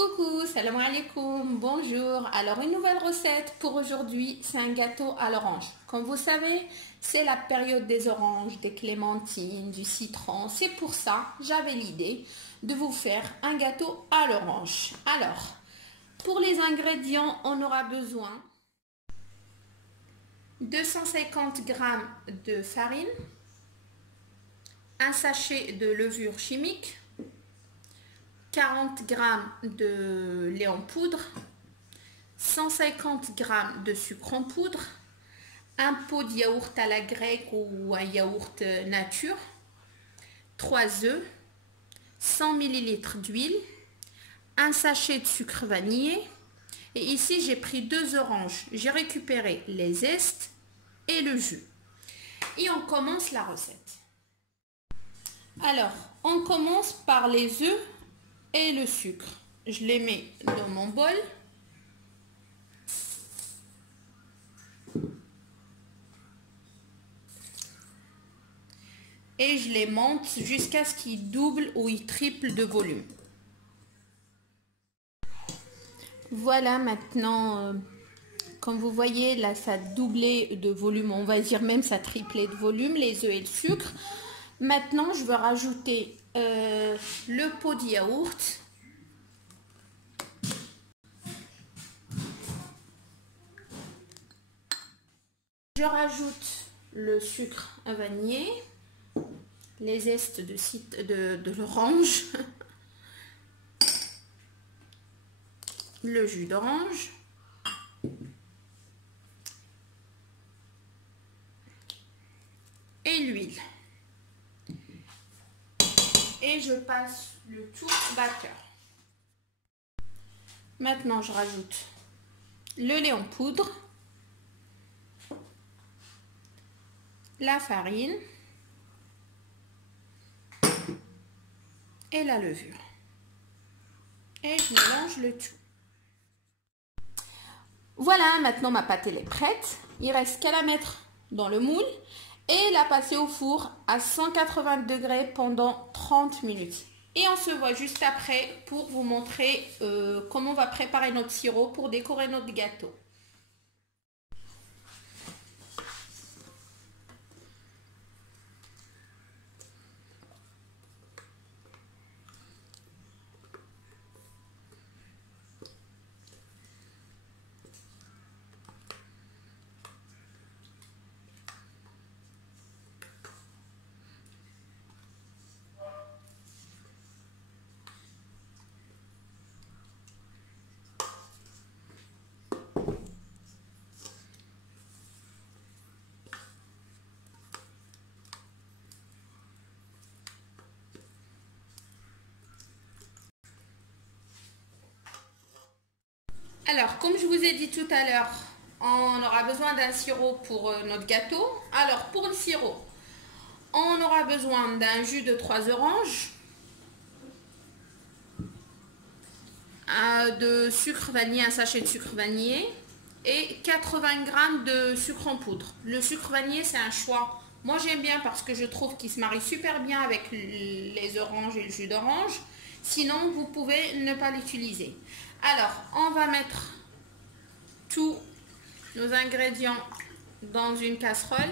Coucou, salam alaikum, bonjour. Alors une nouvelle recette pour aujourd'hui, c'est un gâteau à l'orange. Comme vous savez, c'est la période des oranges, des clémentines, du citron. C'est pour ça j'avais l'idée de vous faire un gâteau à l'orange. Alors, pour les ingrédients, on aura besoin 250 g de farine, un sachet de levure chimique, 40 g de lait en poudre, 150 g de sucre en poudre, un pot de yaourt à la grecque ou un yaourt nature, 3 œufs, 100 ml d'huile, un sachet de sucre vanillé. Et ici, j'ai pris 2 oranges. J'ai récupéré les zestes et le jus. Et on commence la recette. Alors, on commence par les œufs et le sucre. Je les mets dans mon bol. Et je les monte jusqu'à ce qu'ils doublent ou ils triplent de volume. Voilà, maintenant, comme vous voyez, là, ça a doublé de volume. On va dire même ça a triplé de volume, les œufs et le sucre. Maintenant, je vais rajouter le pot de yaourt. Je rajoute le sucre vanillé, les zestes de l'orange, le jus d'orange, et l'huile. Et je passe le tout batteur. Maintenant, je rajoute le lait en poudre, la farine et la levure. Et je mélange le tout. Voilà, maintenant ma pâte elle est prête. Il reste qu'à la mettre dans le moule et la passer au four à 180 degrés pendant 30 minutes. Et on se voit juste après pour vous montrer comment on va préparer notre sirop pour décorer notre gâteau. Alors, comme je vous ai dit tout à l'heure, on aura besoin d'un sirop pour notre gâteau. Alors, pour le sirop, on aura besoin d'un jus de 3 oranges, de sucre vanillé, un sachet de sucre vanillé et 80 g de sucre en poudre. Le sucre vanillé, c'est un choix. Moi, j'aime bien parce que je trouve qu'il se marie super bien avec les oranges et le jus d'orange. Sinon, vous pouvez ne pas l'utiliser. Alors, on va mettre tous nos ingrédients dans une casserole.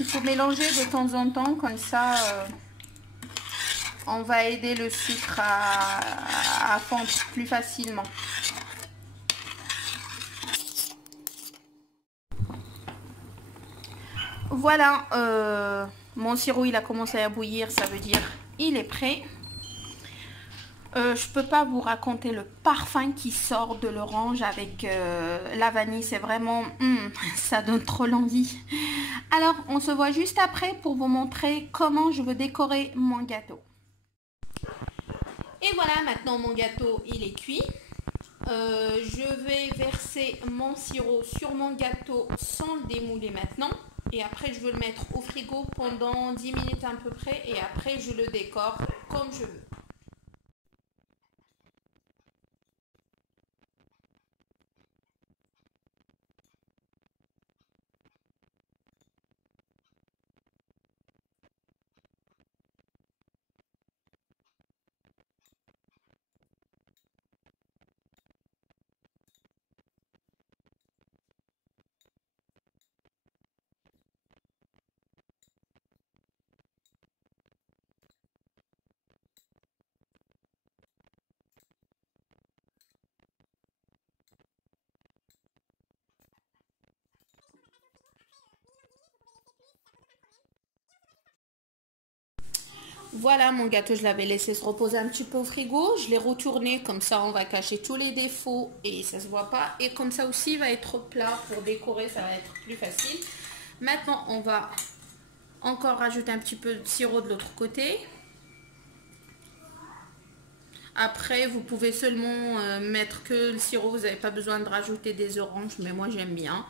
Il faut mélanger de temps en temps, comme ça, on va aider le sucre à fondre plus facilement. Voilà, mon sirop il a commencé à bouillir, ça veut dire il est prêt. Je peux pas vous raconter le parfum qui sort de l'orange avec la vanille, c'est vraiment ça donne trop l'envie. Alors on se voit juste après pour vous montrer comment je veux décorer mon gâteau. Et voilà, maintenant mon gâteau il est cuit. Je vais verser mon sirop sur mon gâteau sans le démouler maintenant. Et après, je veux le mettre au frigo pendant 10 minutes à peu près. Et après, je le décore comme je veux. Voilà, mon gâteau, je l'avais laissé se reposer un petit peu au frigo. Je l'ai retourné, comme ça on va cacher tous les défauts et ça se voit pas. Et comme ça aussi, il va être plat pour décorer, ça va être plus facile. Maintenant, on va encore rajouter un petit peu de sirop de l'autre côté. Après, vous pouvez seulement mettre que le sirop, vous n'avez pas besoin de rajouter des oranges, mais moi j'aime bien.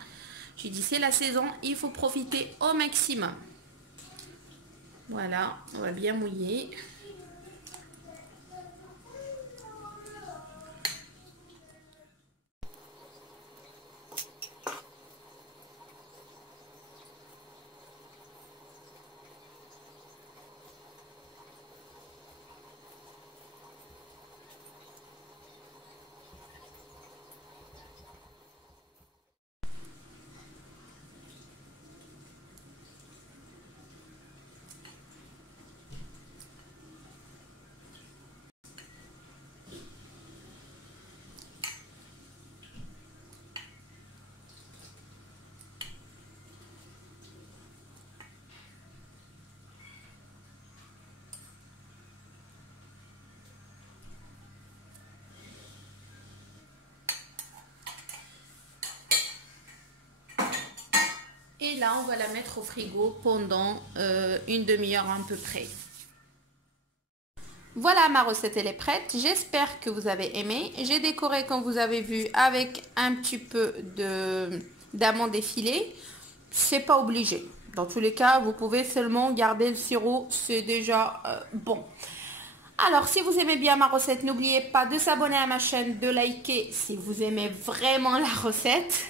J'ai dit, c'est la saison, il faut profiter au maximum. Voilà, on va bien mouiller. Et là, on va la mettre au frigo pendant une demi-heure à peu près. Voilà, ma recette, elle est prête. J'espère que vous avez aimé. J'ai décoré, comme vous avez vu, avec un petit peu d'amandes effilées. C'est pas obligé. Dans tous les cas, vous pouvez seulement garder le sirop. C'est déjà bon. Alors, si vous aimez bien ma recette, n'oubliez pas de s'abonner à ma chaîne, de liker si vous aimez vraiment la recette.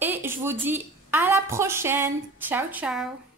Et je vous dis à la prochaine. Ciao, ciao.